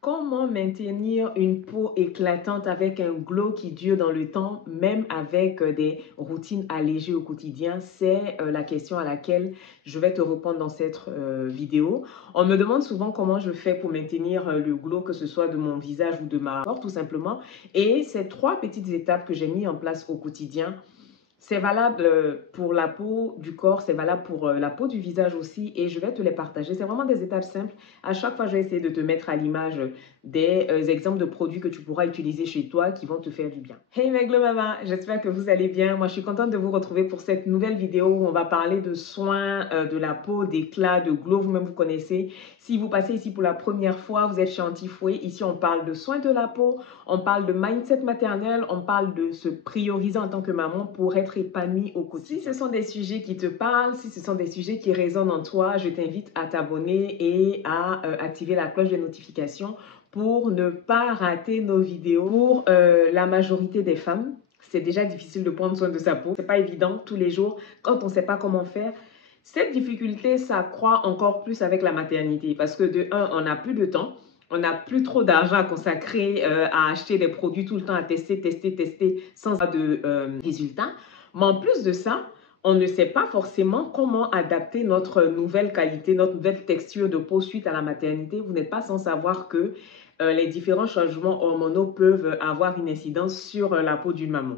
Comment maintenir une peau éclatante avec un glow qui dure dans le temps, même avec des routines allégées au quotidien? C'est la question à laquelle je vais te répondre dans cette vidéo. On me demande souvent comment je fais pour maintenir le glow, que ce soit de mon visage ou de ma peau, tout simplement. Et ces trois petites étapes que j'ai mis en place au quotidien, c'est valable pour la peau du corps, c'est valable pour la peau du visage aussi et je vais te les partager. C'est vraiment des étapes simples. À chaque fois, je vais essayer de te mettre à l'image des exemples de produits que tu pourras utiliser chez toi qui vont te faire du bien. Hey Megle Mama, j'espère que vous allez bien. Moi, je suis contente de vous retrouver pour cette nouvelle vidéo où on va parler de soins de la peau, d'éclat, de glow, vous-même vous connaissez. Si vous passez ici pour la première fois, vous êtes chez Antifouet. Ici, on parle de soins de la peau, on parle de mindset maternel, on parle de se prioriser en tant que maman pour être épanouie au quotidien. Si ce sont des sujets qui te parlent, si ce sont des sujets qui résonnent en toi, je t'invite à t'abonner et à activer la cloche de notification pour ne pas rater nos vidéos. Pour la majorité des femmes, c'est déjà difficile de prendre soin de sa peau. C'est pas évident tous les jours quand on ne sait pas comment faire. Cette difficulté s'accroît encore plus avec la maternité parce que de un, on n'a plus de temps. On n'a plus trop d'argent à consacrer à acheter des produits tout le temps, à tester, tester, tester sans avoir de résultats. Mais en plus de ça, on ne sait pas forcément comment adapter notre nouvelle qualité, notre nouvelle texture de peau suite à la maternité. Vous n'êtes pas sans savoir que les différents changements hormonaux peuvent avoir une incidence sur la peau d'une maman.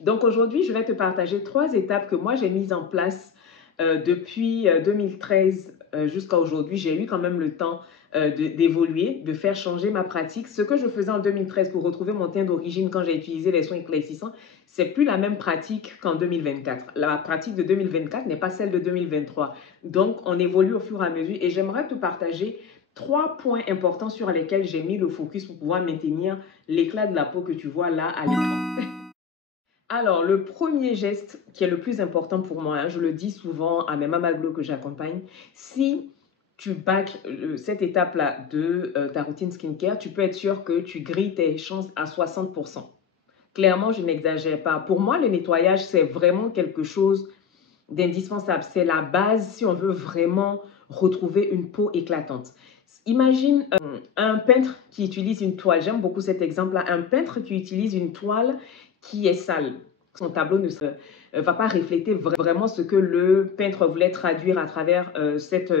Donc aujourd'hui, je vais te partager trois étapes que moi j'ai mises en place depuis 2013 jusqu'à aujourd'hui. J'ai eu quand même le temps d'évoluer, de faire changer ma pratique. Ce que je faisais en 2013 pour retrouver mon teint d'origine quand j'ai utilisé les soins éclaircissants, c'est plus la même pratique qu'en 2024. La pratique de 2024 n'est pas celle de 2023. Donc, on évolue au fur et à mesure et j'aimerais te partager trois points importants sur lesquels j'ai mis le focus pour pouvoir maintenir l'éclat de la peau que tu vois là à l'écran. Alors, le premier geste qui est le plus important pour moi, hein, je le dis souvent à mes mamaglows que j'accompagne, si tu bâcles cette étape-là de ta routine skincare, tu peux être sûr que tu grilles tes chances à 60%. Clairement, je n'exagère pas. Pour moi, le nettoyage, c'est vraiment quelque chose d'indispensable. C'est la base si on veut vraiment retrouver une peau éclatante. Imagine un peintre qui utilise une toile. J'aime beaucoup cet exemple-là. Un peintre qui utilise une toile qui est sale. Son tableau ne va pas refléter vraiment ce que le peintre voulait traduire à travers cette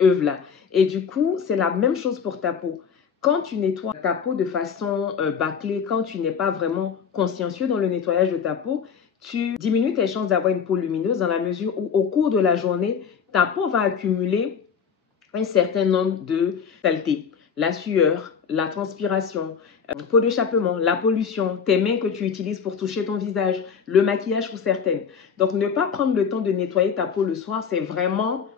œuvre-là. Et du coup, c'est la même chose pour ta peau. Quand tu nettoies ta peau de façon bâclée, quand tu n'es pas vraiment consciencieux dans le nettoyage de ta peau, tu diminues tes chances d'avoir une peau lumineuse dans la mesure où au cours de la journée, ta peau va accumuler un certain nombre de saletés. La sueur, la transpiration, peau d'échappement, la pollution, tes mains que tu utilises pour toucher ton visage, le maquillage pour certaines. Donc, ne pas prendre le temps de nettoyer ta peau le soir, c'est vraiment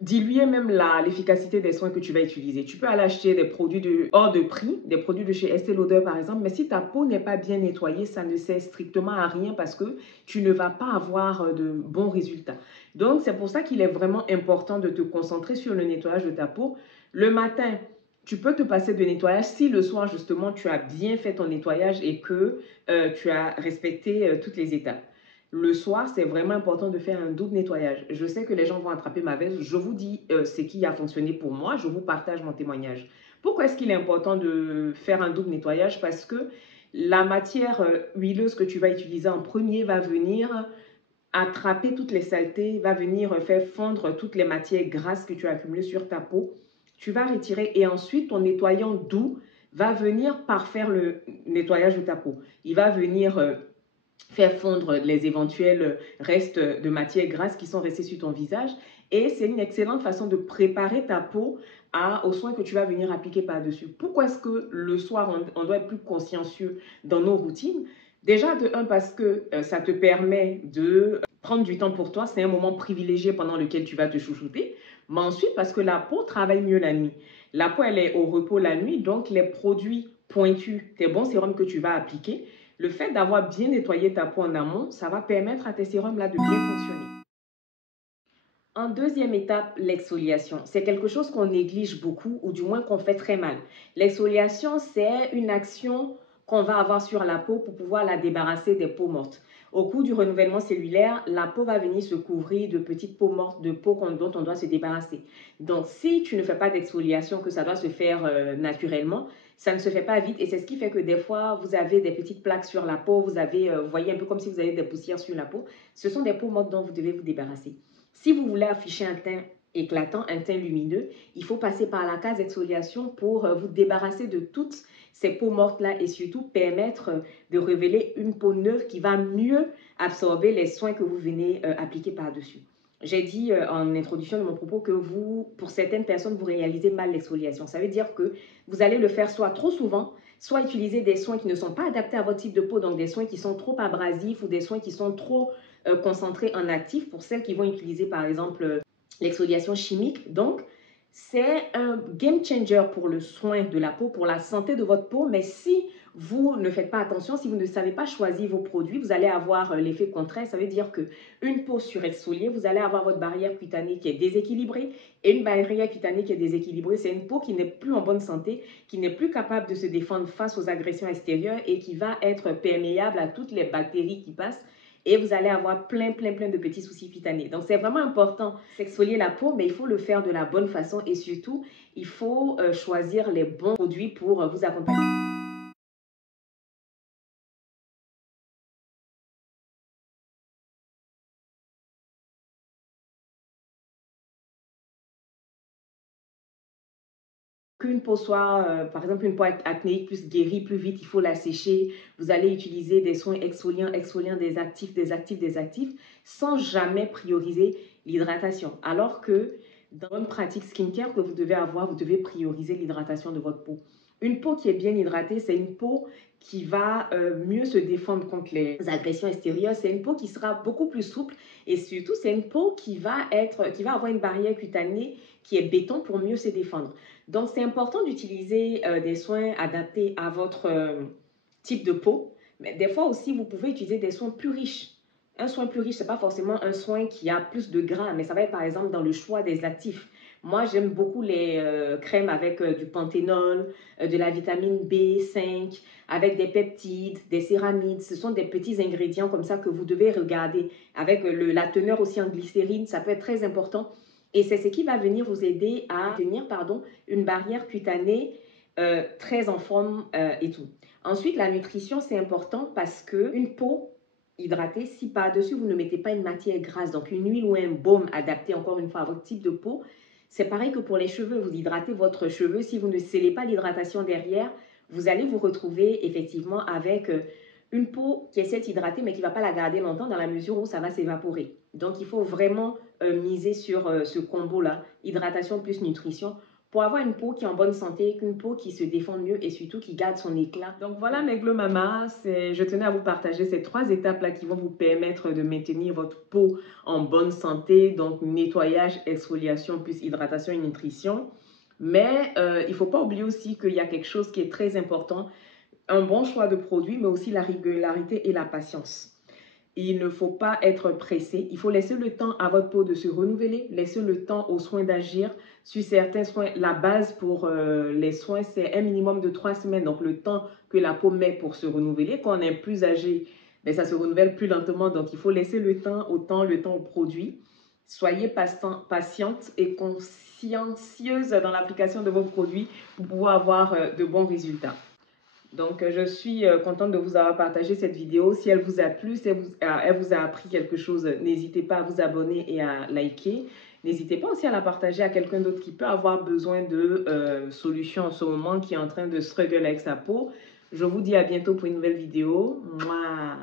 diluer même l'efficacité des soins que tu vas utiliser. Tu peux aller acheter des produits hors de prix, des produits de chez Estée Lauder par exemple, mais si ta peau n'est pas bien nettoyée, ça ne sert strictement à rien parce que tu ne vas pas avoir de bons résultats. Donc, c'est pour ça qu'il est vraiment important de te concentrer sur le nettoyage de ta peau. Le matin, tu peux te passer de nettoyage si le soir, justement, tu as bien fait ton nettoyage et que tu as respecté toutes les étapes. Le soir, c'est vraiment important de faire un double nettoyage. Je sais que les gens vont attraper ma veste. Je vous dis ce qui a fonctionné pour moi. Je vous partage mon témoignage. Pourquoi est-ce qu'il est important de faire un double nettoyage? Parce que la matière huileuse que tu vas utiliser en premier va venir attraper toutes les saletés, va venir faire fondre toutes les matières grasses que tu as accumulées sur ta peau. Tu vas retirer et ensuite ton nettoyant doux va venir parfaire le nettoyage de ta peau. Il va venir faire fondre les éventuels restes de matière grasse qui sont restés sur ton visage. Et c'est une excellente façon de préparer ta peau aux soins que tu vas venir appliquer par-dessus. Pourquoi est-ce que le soir, on doit être plus consciencieux dans nos routines? Déjà, de un, parce que ça te permet de prendre du temps pour toi. C'est un moment privilégié pendant lequel tu vas te chouchouter. Mais ensuite, parce que la peau travaille mieux la nuit. La peau, elle est au repos la nuit. Donc, les produits pointus, tes bons sérums que tu vas appliquer, le fait d'avoir bien nettoyé ta peau en amont, ça va permettre à tes sérums-là de bien fonctionner. En deuxième étape, l'exfoliation. C'est quelque chose qu'on néglige beaucoup ou du moins qu'on fait très mal. L'exfoliation, c'est une action qu'on va avoir sur la peau pour pouvoir la débarrasser des peaux mortes. Au cours du renouvellement cellulaire, la peau va venir se couvrir de petites peaux mortes, de peau dont on doit se débarrasser. Donc, si tu ne fais pas d'exfoliation, que ça doit se faire naturellement, ça ne se fait pas vite et c'est ce qui fait que des fois, vous avez des petites plaques sur la peau, vous voyez un peu comme si vous avez des poussières sur la peau. Ce sont des peaux mortes dont vous devez vous débarrasser. Si vous voulez afficher un teint éclatant, un teint lumineux, il faut passer par la case exfoliation pour vous débarrasser de toutes ces peaux mortes-là et surtout permettre de révéler une peau neuve qui va mieux absorber les soins que vous venez appliquer par-dessus. J'ai dit en introduction de mon propos que pour certaines personnes, vous réalisez mal l'exfoliation. Ça veut dire que vous allez le faire soit trop souvent, soit utiliser des soins qui ne sont pas adaptés à votre type de peau, donc des soins qui sont trop abrasifs ou des soins qui sont trop concentrés en actif pour celles qui vont utiliser par exemple l'exfoliation chimique. Donc, c'est un game changer pour le soin de la peau, pour la santé de votre peau. Mais si vous ne faites pas attention, si vous ne savez pas choisir vos produits, vous allez avoir l'effet contraire. Ça veut dire qu'une peau surexfoliée, vous allez avoir votre barrière cutanée qui est déséquilibrée. Et une barrière cutanée qui est déséquilibrée, c'est une peau qui n'est plus en bonne santé, qui n'est plus capable de se défendre face aux agressions extérieures et qui va être perméable à toutes les bactéries qui passent. Et vous allez avoir plein de petits soucis cutanés. Donc, c'est vraiment important s'exfolier la peau, mais il faut le faire de la bonne façon et surtout, il faut choisir les bons produits pour vous accompagner. Qu'une peau soit, par exemple, une peau acnéique plus guérie plus vite, il faut la sécher. Vous allez utiliser des soins exfoliants, des actifs, sans jamais prioriser l'hydratation. Alors que dans une pratique skincare que vous devez avoir, vous devez prioriser l'hydratation de votre peau. Une peau qui est bien hydratée, c'est une peau qui va mieux se défendre contre les agressions extérieures. C'est une peau qui sera beaucoup plus souple et surtout, c'est une peau qui va avoir une barrière cutanée qui est béton pour mieux se défendre. Donc, c'est important d'utiliser des soins adaptés à votre type de peau. Mais des fois aussi, vous pouvez utiliser des soins plus riches. Un soin plus riche, ce n'est pas forcément un soin qui a plus de gras, mais ça va être par exemple dans le choix des actifs. Moi, j'aime beaucoup les crèmes avec du panthénol, de la vitamine B5, avec des peptides, des céramides. Ce sont des petits ingrédients comme ça que vous devez regarder. Avec la teneur aussi en glycérine, ça peut être très important. Et c'est ce qui va venir vous aider à tenir une barrière cutanée très en forme et tout. Ensuite, la nutrition, c'est important parce qu'une peau hydratée, si par-dessus, vous ne mettez pas une matière grasse, donc une huile ou un baume adapté encore une fois à votre type de peau, c'est pareil que pour les cheveux. Vous hydratez votre cheveu. Si vous ne scellez pas l'hydratation derrière, vous allez vous retrouver effectivement avec une peau qui est certes hydratée, mais qui ne va pas la garder longtemps dans la mesure où ça va s'évaporer. Donc, il faut vraiment miser sur ce combo-là, hydratation plus nutrition, pour avoir une peau qui est en bonne santé, une peau qui se défend mieux et surtout qui garde son éclat. Donc voilà mes Glow Mama, je tenais à vous partager ces 3 étapes-là qui vont vous permettre de maintenir votre peau en bonne santé. Donc nettoyage, exfoliation, plus hydratation et nutrition. Mais il ne faut pas oublier aussi qu'il y a quelque chose qui est très important, un bon choix de produits, mais aussi la régularité et la patience. Il ne faut pas être pressé. Il faut laisser le temps à votre peau de se renouveler, laisser le temps aux soins d'agir. Sur certains soins, la base pour les soins, c'est un minimum de 3 semaines. Donc, le temps que la peau met pour se renouveler. Quand on est plus âgé, ben, ça se renouvelle plus lentement. Donc, il faut laisser le temps au produit. Soyez patiente et consciencieuse dans l'application de vos produits pour pouvoir avoir de bons résultats. Donc, je suis contente de vous avoir partagé cette vidéo. Si elle vous a plu, si elle vous a appris quelque chose, n'hésitez pas à vous abonner et à liker. N'hésitez pas aussi à la partager à quelqu'un d'autre qui peut avoir besoin de solutions en ce moment, qui est en train de struggle avec sa peau. Je vous dis à bientôt pour une nouvelle vidéo. Mouah.